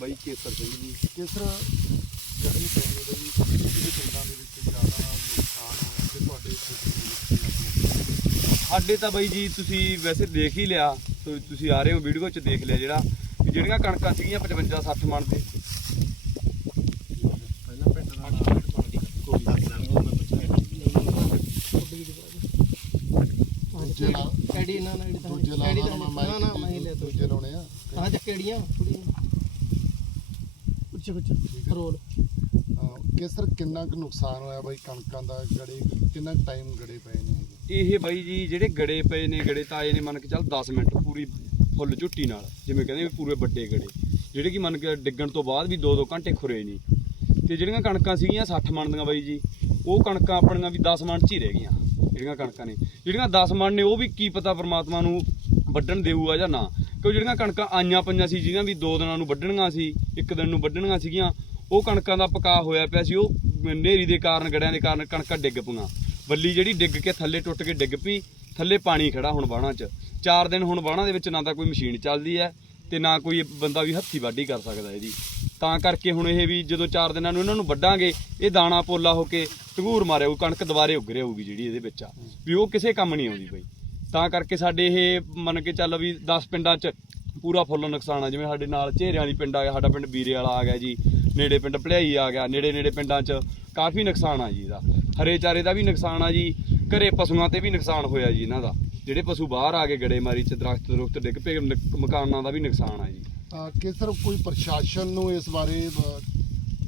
ਬਾਈ ਕੇਸਰ ਸਿੰਘ ਜੀ। ਕੇਸਰ ਗਰਮੀ ਪੈਣ ਦੇ ਲਈ ਕਿਹੜੇ ਪਿੰਡਾਂ ਦੇ ਵਿੱਚ ਜ਼ਿਆਦਾ ਨੁਕਸਾਨ ਹੋਇਆ ਤੇ ਤੁਹਾਡੇ ਸਾਡੇ ਤਾਂ ਬਾਈ ਜੀ ਤੁਸੀਂ ਵੈਸੇ ਦੇਖ ਹੀ ਲਿਆ ਤੁਸੀਂ ਆ ਰਹੇ ਹੋ ਵੀਡੀਓ 'ਚ ਦੇਖ ਲਿਆ ਜਿਹੜਾ ਜਿਹੜੀਆਂ ਕਣਕਾਂ ਸੀਗੀਆਂ 55 60 ਮਣ ਤੇ। ਪਹਿਲਾਂ ਪਿੰਡ ਦਾ ਦੂਜੇ ਨਾਲ ਕਿਹੜੀ ਨਾ ਨਾ ਦੂਜੇ ਕਿਹੜੀ ਨਾਲ ਮੈਂ ਨਾ ਨਾ ਮੈਂ ਹੀ ਲੈ ਦੂਜੇ ਲਾਉਣੇ ਆ। ਆ ਜਾ ਕਿਹੜੀਆਂ? ਉੱਚੇ ਰੋਲ। ਅਹ ਕੇਸਰ ਕਿੰਨਾ ਕੁ ਨੁਕਸਾਨ ਹੋਇਆ ਬਾਈ ਕਣਕਾਂ ਦਾ ਗੜੇ? ਕਿੰਨਾ ਟਾਈਮ ਗੜੇ ਪਏ ਨੇ ਇਹ? ਬਾਈ ਜੀ ਜਿਹੜੇ ਗੜੇ ਪਏ ਨੇ ਗੜੇ ਤਾਂ ਆਏ ਨੇ ਮੰਨ ਕੇ ਚੱਲ 10 ਮਿੰਟ ਪੂਰੀ ਫੁੱਲ ਝੁੱਟੀ ਨਾਲ ਜਿਵੇਂ ਕਹਿੰਦੇ ਵੀ ਪੂਰੇ ਵੱਡੇ ਗੜੇ। ਜਿਹੜੇ ਕਿ ਮੰਨ ਕੇ ਡਿੱਗਣ ਤੋਂ ਬਾਅਦ ਵੀ 2-2 ਘੰਟੇ ਖੁਰੇ ਨਹੀਂ ਤੇ ਜਿਹੜੀਆਂ ਕਣਕਾਂ ਸੀਗੀਆਂ 60 ਮਣ ਦੀਆਂ ਬਾਈ ਜੀ ਉਹ ਕਣਕਾਂ ਆਪਣੀਆਂ ਵੀ 10 ਮਣ ਚ ਹੀ ਰਹਿ ਗਈਆਂ ਜਿਹੜੀਆਂ ਕਣਕਾਂ ਨੇ। ਜਿਹੜੀਆਂ 10 ਮਣ ਨੇ ਉਹ ਵੀ ਕੀ ਪਤਾ ਪ੍ਰਮਾਤਮਾ ਨੂੰ ਵੱਢਣ ਦੇਊਗਾ ਜਾਂ ਨਾ। ਕਿਉਂ ਜਿਹੜੀਆਂ ਕਣਕਾਂ ਆਈਆਂ ਪਈਆਂ ਸੀ, ਜਿਹਨਾਂ ਵੀ ਦੋ ਦਿਨਾਂ ਨੂੰ ਵੱਢਣੀਆਂ ਸੀ, ਇੱਕ ਦਿਨ ਨੂੰ ਵੱਢਣੀਆਂ ਸੀਗੀਆਂ, ਉਹ ਕਣਕਾਂ ਦਾ ਪਕਾ ਹੋਇਆ ਪਿਆ ਸੀ, ਉਹ ਨੇਰੀ ਦੇ ਕਾਰਨ, ਗੜਿਆਂ ਦੇ ਕਾਰਨ ਕਣਕਾਂ ਡਿੱਗ ਪਈਆਂ। ਬੱਲੀ ਜਿਹੜੀ ਡਿੱਗ ਕੇ ਥੱਲੇ ਟੁੱਟ ਕੇ ਡਿੱਗ ਪਈ, ਥੱਲੇ ਪਾਣੀ ਖੜਾ ਹੁਣ ਬਾਣਾ 'ਚ। ਚਾਰ ਦਿਨ ਹੁਣ ਬਾਣਾ ਦੇ ਵਿੱਚ ਨਾ ਤਾਂ ਕੋਈ ਮਸ਼ੀਨ ਚੱਲਦੀ ਹੈ ਤੇ ਨਾ ਕੋਈ ਬੰਦਾ ਵੀ ਹੱਥੀ ਵਾਢੀ ਕਰ ਸਕਦਾ ਇਹਦੀ। ਤਾਂ ਕਰਕੇ ਹੁਣ ਇਹ ਵੀ ਜਦੋਂ ਚਾਰ ਦਿਨਾਂ ਨੂੰ ਇਹਨਾਂ ਨੂੰ ਵੱਢਾਂਗੇ, ਇਹ ਦਾਣਾ ਪੋਲਾ ਹੋ ਕੇ ਢੰਗੂਰ ਮਾਰਿਆ ਉਹ ਕਣਕ ਦੁਬਾਰੇ ਉੱਗ ਰਹੂਗੀ ਜਿਹੜੀ ਇਹਦੇ ਵਿੱਚ ਆ। ਵੀ ਉਹ ਕਿਸੇ ਕੰਮ ਨਹੀਂ ਆਉਂਦੀ ਬਈ। ਤਾਂ ਕਰਕੇ ਸਾਡੇ ਇਹ ਮੰਨ ਕੇ ਚੱਲ ਵੀ 10 ਪਿੰਡਾਂ 'ਚ ਪੂਰਾ ਫੁੱਲ ਨੁਕਸਾਨ ਆ। ਜਿਵੇਂ ਸਾਡੇ ਨਾਲ ਝੇਰੇ ਵਾਲੀ ਪਿੰਡ ਆ ਗਿਆ, ਸਾਡਾ ਪਿੰਡ ਵੀਰੇ ਵਾਲਾ ਆ ਗਿਆ ਜੀ, ਨੇੜੇ ਪਿੰਡ ਭਲਿਆਈ ਆ ਗਿਆ ਨੇੜੇ ਨੇੜੇ ਪਿੰਡਾਂ 'ਚ ਕਾਫੀ ਨੁਕਸਾਨ ਆ ਜੀ ਇਹਦਾ। ਹਰੇ ਚਾਰੇ ਦਾ ਵੀ ਨੁਕਸਾਨ ਆ ਜੀ, ਘਰੇ ਪਸ਼ੂਆਂ ਤੇ ਵੀ ਨੁਕਸਾਨ ਹੋਇਆ ਜੀ ਇਹਨਾਂ ਦਾ। ਜਿਹੜੇ ਪਸ਼ੂ ਬਾਹਰ ਆ ਕੇ ਗੜੇ ਮਾਰੀ ਚ, ਦਰਖਤ ਦਰੁਖਤ ਡਿੱਗ ਪਏ ਮਕਾਨਾਂ ਦਾ ਵੀ ਨੁਕਸਾਨ ਆ ਜੀ। ਅਹ ਕੇਸਰ ਕੋਈ ਪ੍ਰਸ਼ਾਸਨ ਨੂੰ ਇਸ ਬਾਰੇ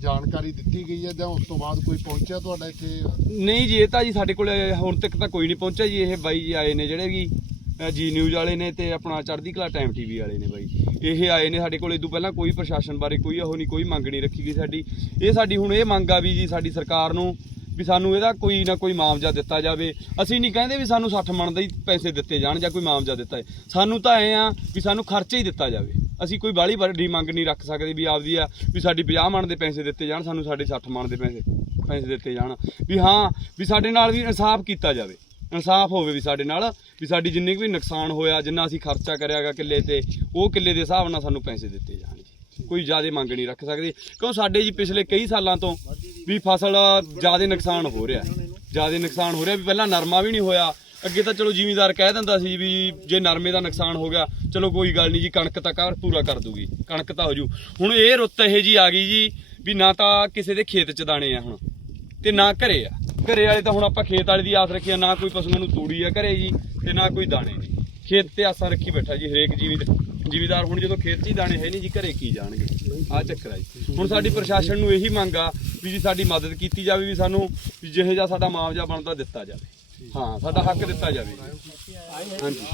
ਜਾਣਕਾਰੀ ਦਿੱਤੀ ਗਈ ਹੈ ਜਾਂ ਉਸ ਤੋਂ ਬਾਅਦ ਕੋਈ ਪਹੁੰਚਿਆ ਤੁਹਾਡਾ ਇੱਥੇ? ਨਹੀਂ ਜੀ, ਇਹ ਤਾਂ ਜੀ ਸਾਡੇ ਕੋਲ ਹੁਣ ਤੱਕ ਤਾਂ ਕੋਈ ਨਹੀਂ ਪਹੁੰਚਿਆ ਜੀ, ਇਹ ਬਾਈ ਜੀ ਆਏ ਨੇ ਜਿਹੜੇ ਵੀ ਜੀ ਨਿਊਜ਼ ਵਾਲੇ ਨੇ ਤੇ ਆਪਣਾ ਚੜ੍ਹਦੀ ਕਲਾ ਟਾਈਮ ਟੀਵੀ ਵਾਲੇ ਨੇ ਬਾਈ ਇਹ ਆਏ ਨੇ ਸਾਡੇ ਕੋਲ ਇਦੋਂ ਪਹਿਲਾਂ ਕੋਈ ਪ੍ਰਸ਼ਾਸਨ ਬਾਰੇ ਕੋਈ ਉਹ ਨਹੀਂ ਕੋਈ ਮੰਗ ਨਹੀਂ ਰੱਖੀ ਗਈ ਸਾਡੀ। ਇਹ ਸਾਡੀ ਹੁਣ ਇਹ ਮੰਗ ਆ ਵੀ ਜੀ ਸਾਡੀ ਸਰਕਾਰ ਨੂੰ ਵੀ ਸਾਨੂੰ ਇਹਦਾ ਕੋਈ ਨਾ ਕੋਈ ਮੁਆਵਜ਼ਾ ਦਿੱਤਾ ਜਾਵੇ। ਅਸੀਂ ਨਹੀਂ ਕਹਿੰਦੇ ਵੀ ਸਾਨੂੰ 60 ਮਣ ਦੇ ਪੈਸੇ ਦਿੱਤੇ ਜਾਣ ਜਾਂ ਕੋਈ ਮੁਆਵਜ਼ਾ ਦਿੱਤਾ ਸਾਨੂੰ ਤਾਂ ਐ ਆ ਵੀ ਸਾਨੂੰ ਖਰਚਾ ਹੀ ਦਿੱਤਾ ਜਾਵੇ। ਅਸੀਂ ਕੋਈ ਬਾਲੀ ਵੱਡੀ ਮੰਗ ਨਹੀਂ ਰੱਖ ਸਕਦੇ ਵੀ ਆਪਦੀ ਆ, ਵੀ ਸਾਡੀ 50 ਮਣ ਦੇ ਪੈਸੇ ਦਿੱਤੇ ਜਾਣ, ਸਾਨੂੰ ਸਾਡੇ 60 ਮਣ ਦੇ ਪੈਸੇ ਪੈਸੇ ਦਿੱਤੇ ਜਾਣ। ਵੀ ਹਾਂ, ਵੀ ਸਾਡੇ ਨਾਲ ਵੀ ਇਨਸਾਫ ਕੀਤਾ ਜਾਵੇ। ਇਨਸਾਫ ਹੋਵੇ ਵੀ ਸਾਡੇ ਨਾਲ, ਵੀ ਸਾਡੀ ਜਿੰਨੀ ਕੁ ਵੀ ਨੁਕਸਾਨ ਹੋਇਆ, ਜਿੰਨਾ ਅਸੀਂ ਖਰਚਾ ਕਰਿਆਗਾ ਕਿੱਲੇ ਤੇ, ਉਹ ਕਿੱਲੇ ਦੇ ਹਿਸਾਬ ਨਾਲ ਸਾਨੂੰ ਪੈਸੇ ਦਿੱਤੇ ਜਾਣ ਜੀ। ਕੋਈ ਜ਼ਿਆਦਾ ਮੰਗ ਨਹੀਂ ਰੱਖ ਸਕਦੇ। ਕਿਉਂ ਸਾਡੇ ਜੀ ਪਿਛਲੇ ਕਈ ਸਾਲਾਂ ਤੋਂ ਵੀ ਫਸਲ ਜ਼ਿਆਦਾ ਨੁਕਸਾਨ ਹੋ ਰਿਹਾ। ਜ਼ਿਆਦਾ ਨੁਕਸਾਨ ਹੋ ਰਿਹਾ ਵੀ ਪਹਿਲਾਂ ਨਰਮਾ ਵੀ ਨਹੀਂ ਹੋਇਆ ਅੱਗੇ ਤਾਂ ਚਲੋ ਜ਼ਿਮੀਦਾਰ ਕਹਿ ਦਿੰਦਾ ਸੀ ਵੀ ਜੇ ਨਰਮੇ ਦਾ ਨੁਕਸਾਨ ਹੋ ਗਿਆ, ਚਲੋ ਕੋਈ ਗੱਲ ਨਹੀਂ ਜੀ, ਕਣਕ ਤਾਂ ਕਰ ਪੂਰਾ ਕਰ ਦੂਗੀ, ਕਣਕ ਤਾਂ ਹੋ ਜੂ। ਹੁਣ ਇਹ ਰੁੱਤ ਇਹ ਜੀ ਆ ਗਈ ਜੀ ਵੀ ਨਾ ਤਾਂ ਕਿਸੇ ਦੇ ਖੇਤ 'ਚ ਦਾਣੇ ਆ ਹੁਣ, ਤੇ ਨਾ ਘਰੇ ਆ। ਘਰੇ ਵਾਲੇ ਤਾਂ ਹੁਣ ਆਪਾਂ ਖੇਤ ਵਾਲੇ ਦੀ ਆਸ ਰੱਖੀ ਆ, ਨਾ ਕੋਈ ਪਸ਼ੂਆਂ ਨੂੰ ਤੂੜੀ ਆ ਘਰੇ ਜੀ, ਤੇ ਨਾ ਕੋਈ ਦਾਣੇ ਜੀ। ਖੇਤ ਤੇ ਆਸਾਂ ਰੱਖੀ ਬੈਠਾ ਜੀ ਹਰੇਕ ਜੀਵੀ ਜੀਵੀਦਾਰ ਹੁਣ ਜਦੋਂ ਖੇਤ 'ਚ ਹੀ ਦਾਣੇ ਹੈ ਨਹੀਂ ਜੀ, ਘਰੇ ਕੀ ਜਾਣਗੇ? ਆ ਚੱਕਰ ਆ ਜੀ। ਹੁਣ ਸਾਡੀ ਪ੍ਰਸ਼ਾਸਨ ਨੂੰ ਇਹੀ ਮੰਗ ਆ ਵੀ ਜੀ ਸਾਡੀ ਮਦਦ ਕੀਤੀ ਜਾਵੇ ਵੀ ਸਾਨੂੰ, ਵੀ ਜਿਹੇ ਜਿਹਾ ਸਾਡਾ ਮੁਆਵਜ਼ਾ ਬਣਦਾ ਦਿੱਤਾ ਜਾਵੇ। ਹਾਂ ਸਾਡਾ ਹੱਕ ਦਿੱਤਾ ਜਾਵੇ। ਹਾਂਜੀ।